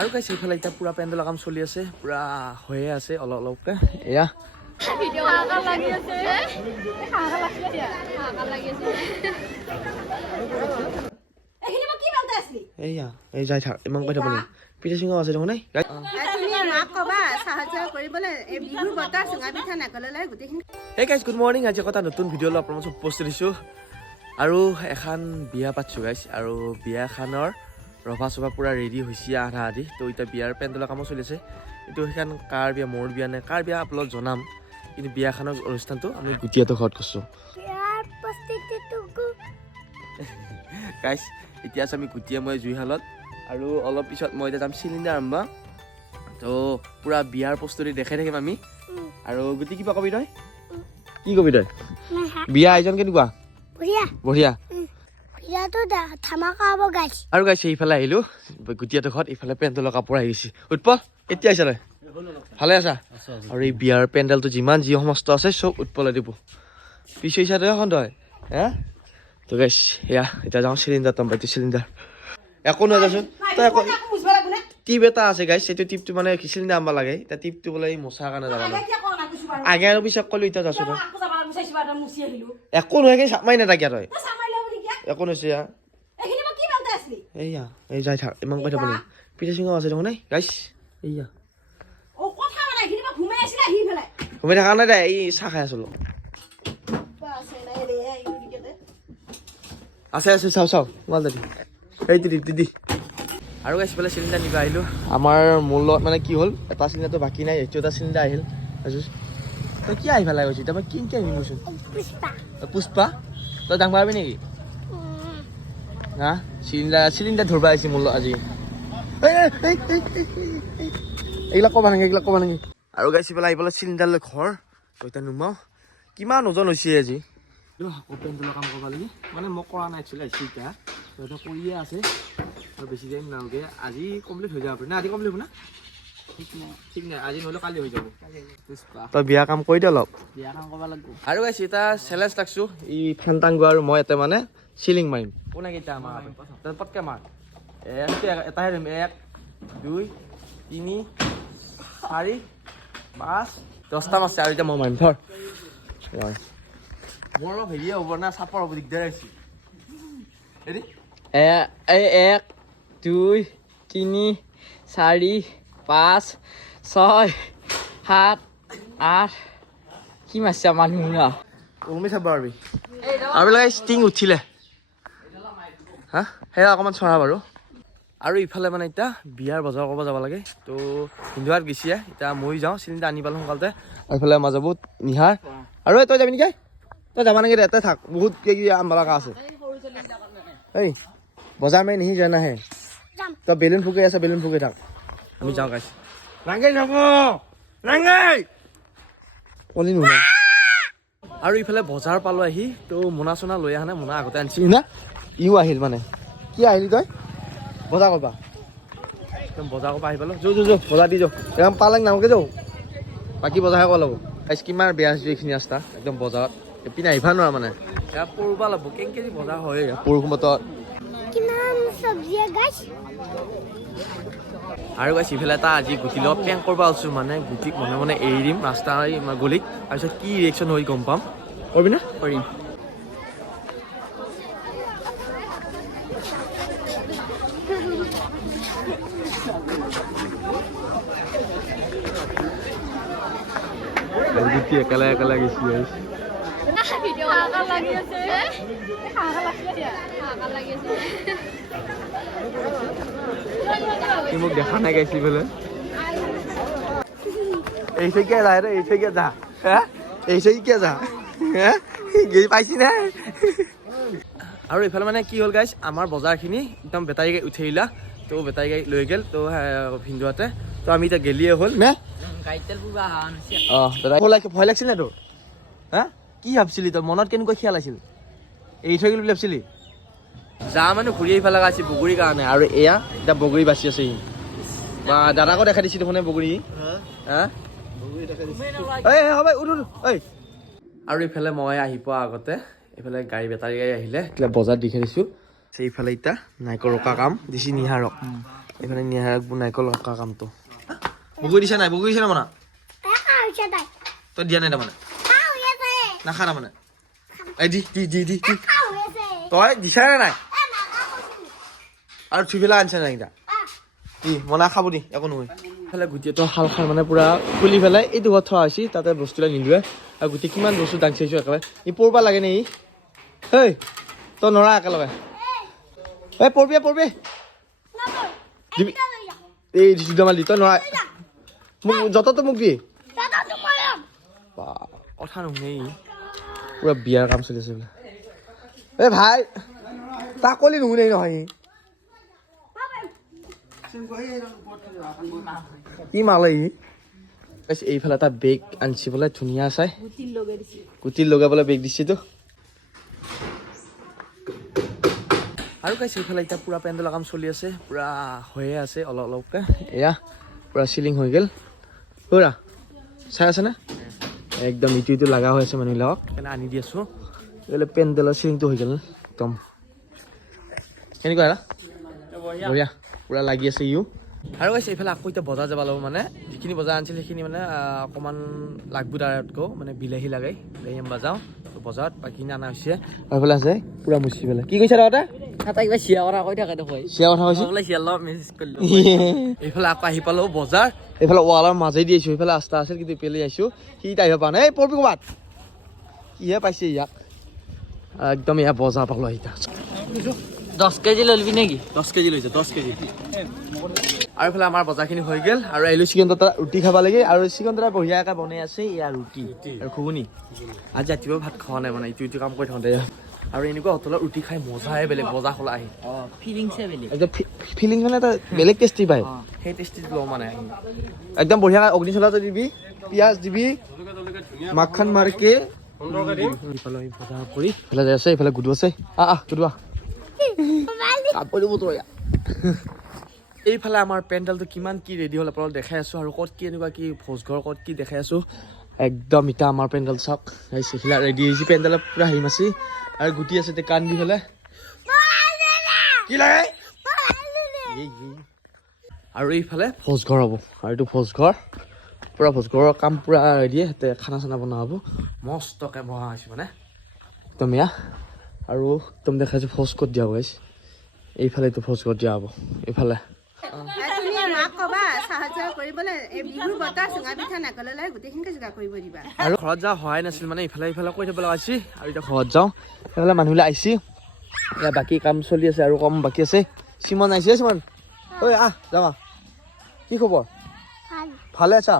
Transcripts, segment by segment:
আৰু গাইছ এইফালে এতিয়া পুৰা পেণ্ডেলৰ কাম চলি আছে, পুৰা হৈয়ে আছে অলপকে। এয়া এয়া এই যাই থাক, ইমান কৈ থাকব নেকি? পিঠা চিঙাও আছে দেখোন। এই গাইছ গুড মৰ্ণিং। আজি এটা নতুন ভিডিঅ' আপোনালোকক চব পষ্ট দিছোঁ আৰু এখন বিয়া পাতিছোঁ গাইছ। আৰু বিয়াখনৰ ৰভা চভা পুৰা ৰেডি হৈছে আধা আধি। তো এতিয়া বিয়াৰ পেণ্ডেলৰ কামো চলি আছে। কিন্তু সেইখন কাৰ বিয়া, মোৰ বিয়া নে কাৰ বিয়া আপোনালোক জনাম, কিন্তু বিয়াখনৰ অনুষ্ঠানটো আমি গুটিয়াটো ঘৰত কৰিছোঁ গাইছ। এতিয়া আছোঁ আমি গুটিয়া মই জুইশালত, আৰু অলপ পিছত মই এতিয়া যাম চিলিণ্ডাৰ আনিব। তো পুৰা বিয়াৰ প্ৰস্তুতি দেখাই থাকিম আমি। আৰু গুটি কিবা কবি তই? কি কবি তই? বিয়া আয়োজন কেনেকুৱা? বঢ়িয়া। আৰু গাইছে এইফালে আহিলো গুটিয়াটো ঘৰত, ইফালে পেণ্ডেলৰ কাপোৰ আহিছে। উৎপল এতিয়া আহিছা তই? ভালে আছা? আৰু এই বিয়াৰ পেণ্ডেলটো যিমান যি সমস্ত আছে চব উৎপলে দিব। পিছ হৈছা তই এখন তই হে? তো গাইছ এয়া এতিয়া যাওঁ চিলিণ্ডাৰ তম পাইছো চিলিণ্ডাৰ। একো নহয় যাচোন তই, একো টিপ এটা আছে গাইছ, সেইটো টিপটো মানে চিলিণ্ডাৰ আনব লাগে। এতিয়া টিপটো বোলে মোচাৰ কাৰণে যাব লাগে। আগে আৰু পিছত ক'লো এতিয়া যাচোন তই। একো নহয় কি চাপ মাৰি নাথাকিয়া তই। একো নহয় এইয়া এই যাই থাক, ইমান কৈ থাকব নেকি? পিঠা চিঙাও আছে দেখোন গাইছ। এইয়া ঘুমাই থকা নাই দে, এই চাহ খাই আছিলো। আছে আছে চাওঁ চাওঁ মাল দাদি এইটো দি। আৰু গাইছ পেলাই চিলিণ্ডাৰ নিব আহিলোঁ। আমাৰ মোৰ লগত মানে কি হ'ল, এটা চিলিণ্ডাৰটো বাকী নাই, এইটো এটা চিলিণ্ডাৰ আহিল। তই কি আহি পেলাই গৈছি? তাৰপৰা কিনকে আহিবচোন পুষ্পা, তই ডাঙৰ পাবি নেকি? হা চিলিণ্ডাৰ ধৰবা আহিছে মোৰ লগত আজি। এইবিলাক ক'বা নাগে, এইবিলাক ক'বা নাগে। আৰু গাইছি পেলাই আহি পেলাই চিলিণ্ডাৰ লৈ ঘৰ তই নুমাও। কিমান ওজন হৈছে আজি? পেণ্ডেলৰ কাম কৰিব লাগে মানে মই কৰা নাই একচুৱেলি, আহিছোঁ এতিয়া তহঁতে কৰিয়ে আছে। আৰু বেছি টাইম নালাগে, আজি কমপ্লিট হৈ যাব পাৰে না? আজি কমপ্লিট হ'ব না? ঠিক নাই, আজি নহ'লে কালি হৈ যাব। তই বিয়া কাম কৰি দে অলপ, বিয়া কাম কৰিব লাগিব। আৰু গাইছি এটা চেলেঞ্জ লাগছোঁ, ই ফেনটাংগো আৰু মই এতে মানে চিলিং মাৰিম। কোনে কেইটা আমাৰ তই পটকে মাৰ। এটাহে ধৰিম, 1 2 3 4 5 10টা মাৰছে। আৰু এতিয়া মই মাৰিম ধৰ। মোৰ অলপ হেৰিয়ে হ'ব না, চাপৰ হ'ব, দিগদাৰ হৈছে। 1 2 3 4 5 6 7 8 কি মাৰছে মানুহ না? তুমি চাব পাৰিবি আৰু বোলে ষ্টিং উঠিলে হা সেয়া অকণমান চৰা বাৰু। আৰু ইফালে মানে এতিয়া বিয়াৰ বজাৰ কৰিব যাব লাগে। তো হিন্দুৱাত গেছিয়ে, এতিয়া মই যাওঁ চিলিণ্ডাৰ আনি পালোঁ সোনকালতে। আৰু ইফালে মাজত বহুত নিহাৰ। আৰু তই যাবি নেকি? তই যাবা নেকি? ইয়াতে থাক, বহুত কিবা আনব লগা আছে। এই বজাৰ মাৰি নিহি যায় নাহে, তই বেলুন ফুকাই আছে, বেলুন ফুকাই থাক। আমি যাওঁ গাইছ। ৰাঙাই যাব ৰাঙাই কলি নুনা। আৰু ইফালে বজাৰ পালোঁ আহি। তো মোনা চোনা লৈ আহা নাই, মোনা আগতে আনিছি না। ইও আহিল মানে কি আহিলি তই বজাৰ কৰবা? একদম বজাৰ কৰবা আহি পালোঁ। যৌ বজাৰ দি যাওঁ, একদম পালেং নামকে যাওঁ। বাকী বজাৰহে কৰিব লাগিব গাইছ। কিমান বেয়া হৈছে এইখিনি ৰাস্তা, একদম বজাৰত এপিনে আহিবা নোৱাৰা মানে। এয়া পৰবা লাগব, কেংকেজি বজাৰ হয় বৰষুণ বতৰত। আৰু গাইছ ইফালে এটা আজি গুটিৰ লগত প্ৰেংক কৰিব আছোঁ, মানে গুটিক মনে মনে এৰি দিম ৰাস্তা গলিত। তাৰপিছত কি ৰিয়েকশ্যন হৈ গম পাম। কৰিবি না? কৰিম। গুটি একেলা গেছি মোক দেখা নাই গাইছি বোলে। এইছে কিয় যা ৰে, এইছে কিয় যা হা, এইছে কিয় যা হা, গেই পাইছি না। আৰু এইফালে মানে কি হ'ল গাইছ, আমাৰ বজাৰখিনি একদম বেটাৰী গাড়ী উঠি আহিলা। তো বেটাৰী গাড়ী লৈ গ'ল তো ভিন্দুৱাতে। তো আমি এতিয়া গেলিয়ে হ'ল মে ভয় লাগিছিল নে তোৰ? হা কি ভাবছিলি তই মনত? কেনেকুৱা খিয়াল আছিল? এৰি থৈ গ'লি বুলি ভাবছিলি? যা মানে ঘূৰি আহিব লগা আছিল বগৰীৰ কাৰণে। আৰু এয়া এতিয়া বগৰী বাচি আছে সি। বা দাদাকো দেখাই দিছি দেখোন বগৰী। হা আৰু ইফালে মই আহি পোৱা আগতে এইফালে গাড়ী বেটাৰী গাড়ী আহিলে, এতিয়া বজাৰ দি দিছোঁ। এইফালে এতিয়া নাইকৰ ৰকা কাম দিছি নিহাৰক। এইফালে নিহাৰক নাৰিকল ৰখা কামটো বগৈ দিছা নাই মনা তই দিয়া নাই তাৰমানে নাখা তাৰমানে এই দি তই দিছা নে নাই আৰু থুই পেলাই আনিছা নাই কি মনা খাব দি একো নহয় এইফালে গোটেইটো শাল খাল মানে পুৰা খুলি পেলাই এইটো ঘৰত থোৱা হৈছে তাতে বস্তুবিলাক নিদিয়ে আৰু গোটেই কিমান বস্তু দাঙি আহিছোঁ একেবাৰে ই পৰব লাগে নে ই হেই তই নৰা একেলগে এই পৰবি দিবি এই দুটামান দি তই নৰা মোক যতটো মোক দি কথা নুশুনে পুৰা বিয়াৰ কাম চলি আছে বোলে এই ভাই তাক কলি নুশুনে নহয় কি মালে এইফালে এটা বেগ আনিছি বোলে ধুনীয়া চাই গুটিৰ লগাবলৈ বেগ দিছেতো আৰু কাইছে এইফালে এতিয়া পুৰা পেণ্ডেলৰ কাম চলি আছে পুৰা হৈয়ে আছে অলপকৈ এয়া পুৰা চিলিং হৈ গ'ল পুৰা চাই আছে না একদম ইটো লগা হৈ আছে মানুহবিলাকক সেইকাৰণে আনি দি আছোঁ এইফালে পেণ্ডেলৰ চিলিংটো হৈ গ'ল একদম কেনেকুৱা দাদা বঢ়িয়া পুৰা লাগি আছে ইও আৰু কৈছে এইফালে আকৌ এতিয়া বজাৰ যাব লাগিব মানে যিখিনি বজাৰ আনিছিল সেইখিনি মানে অকণমান লাগব তাতকৈ মানে বিলাহী লাগাই বিলাহী আনিব যাওঁ বজাৰত বাকীখিনি অনা হৈছে আৰু এইফালে আছে পুৰা মুচি পেলাই কি কৈছা দাদা কিবা চিয়া কথা কৈ থাকে দেখুৱাই চিয়া কথা কৈছে চিয়াৰ লগত মেছেজ কৰিলোঁ এইফালে আকৌ আহি পালোঁ বজাৰ এইফালে ৱালৰ মাজেদি আহিছোঁ এইফালে ৰাস্তা আছিল কিন্তু পেলি আহিছোঁ সি আহিব পৰা নাই এই পৰবি ক'ৰবাত কিহে পাইছে ইয়াক একদম এয়া বজাৰ পালোঁ এতিয়া 10 কেজি লবি নেকি 10 কেজি লৈছে 10 কেজি আৰু এইফালে আমাৰ বজাৰখিনি হৈ গ'ল আৰু আহিলোঁ চিকেন ততা ৰুটি খাব লাগে আৰু চিকেন ততা বঢ়িয়াকৈ বনাই আছে ইয়াৰ ৰুটি আৰু ঘুগুনি আজি ৰাতিপুৱা ভাত খোৱা নাই মানে ইটো কাম কৰি থাকোঁতে আৰু এনেকুৱা হোটেলত ৰুটি খাই মজাই বেলেগ বজাৰ খোলা আহি একদম ফিলিং মানে এটা বেলেগ টেষ্টি পায় সেই টেষ্টিটো লওঁ মানে একদম বঢ়িয়াকৈ অগ্নি চলাটো দিবি পিঁয়াজ দিবি মাখন মাৰকে ইফালে বজাৰ কৰি ইফালে যাই আছে ইফালে গুডু আছে গুডুৱা এইফালে আমাৰ পেণ্ডেলটো কিমান কি ৰেডি হ'ল আপোনালোকক দেখাই আছোঁ আৰু ক'ত কি এনেকুৱা কি ভোজঘৰ ক'ত কি দেখাই আছোঁ একদম এতিয়া আমাৰ পেণ্ডেল চাওক সেইফালে ৰেডি হৈছে পেণ্ডেলত পুৰা হেৰি মাছি আৰু গুটি আছে এতিয়া কাণ দি পেলাই কি লাগে আৰু এইফালে ভোজঘৰ হ'ব আৰু এইটো ভোজঘৰ পুৰা ভোজঘৰৰ কাম পুৰা ৰেডি সিহঁতে খানা চানা বনোৱা হ'ব মস্তকৈ বহা হৈছে মানে একদম এয়া আৰু একদম দেখাইছোঁ ভোজ ক'ত দিয়া হ'ব গাইছ এইফালে এইটো ভোজ ক'ত দিয়া হ'ব এইফালে আৰু ঘৰত যাওঁ সহায় নাছিল মানে ইফালে কৈ থব লগা হৈছে আৰু এতিয়া ঘৰত যাওঁ সেইফালে মানুহবিলাক আহিছে এতিয়া বাকী কাম চলি আছে আৰু কম বাকী আছে চিমন আহিছে চিমন ঐ যাবা কি খবৰ ভালে আছা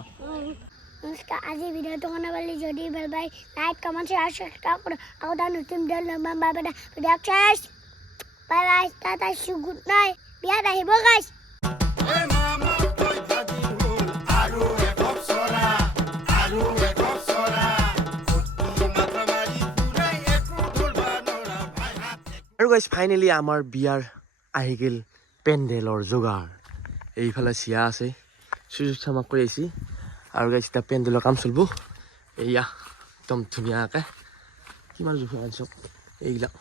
নমস্কাৰ আজি ভিডিঅ'টো বনাবলৈ যদি ভাল পাই লাইক কমেণ্ট শ্বেয়াৰ সাবস্ক্ৰাইব কৰক আৰু তাৰ নতুন ভিডিঅ' ল'ম bye bye Tata good night বিয়াত আহিব গাইছ আৰু গাইছ ফাইনেলি আমাৰ বিয়াৰ আহি গ'ল পেণ্ডেলৰ যোগাৰ এইফালে চিয়া আছে সুযোগ চামাক কৰি আহিছে আৰু গাইছ এতিয়া পেণ্ডেলৰ কাম চলিব এয়া একদম ধুনীয়াকৈ কিমান জোখৰ আনিছোঁ এইবিলাক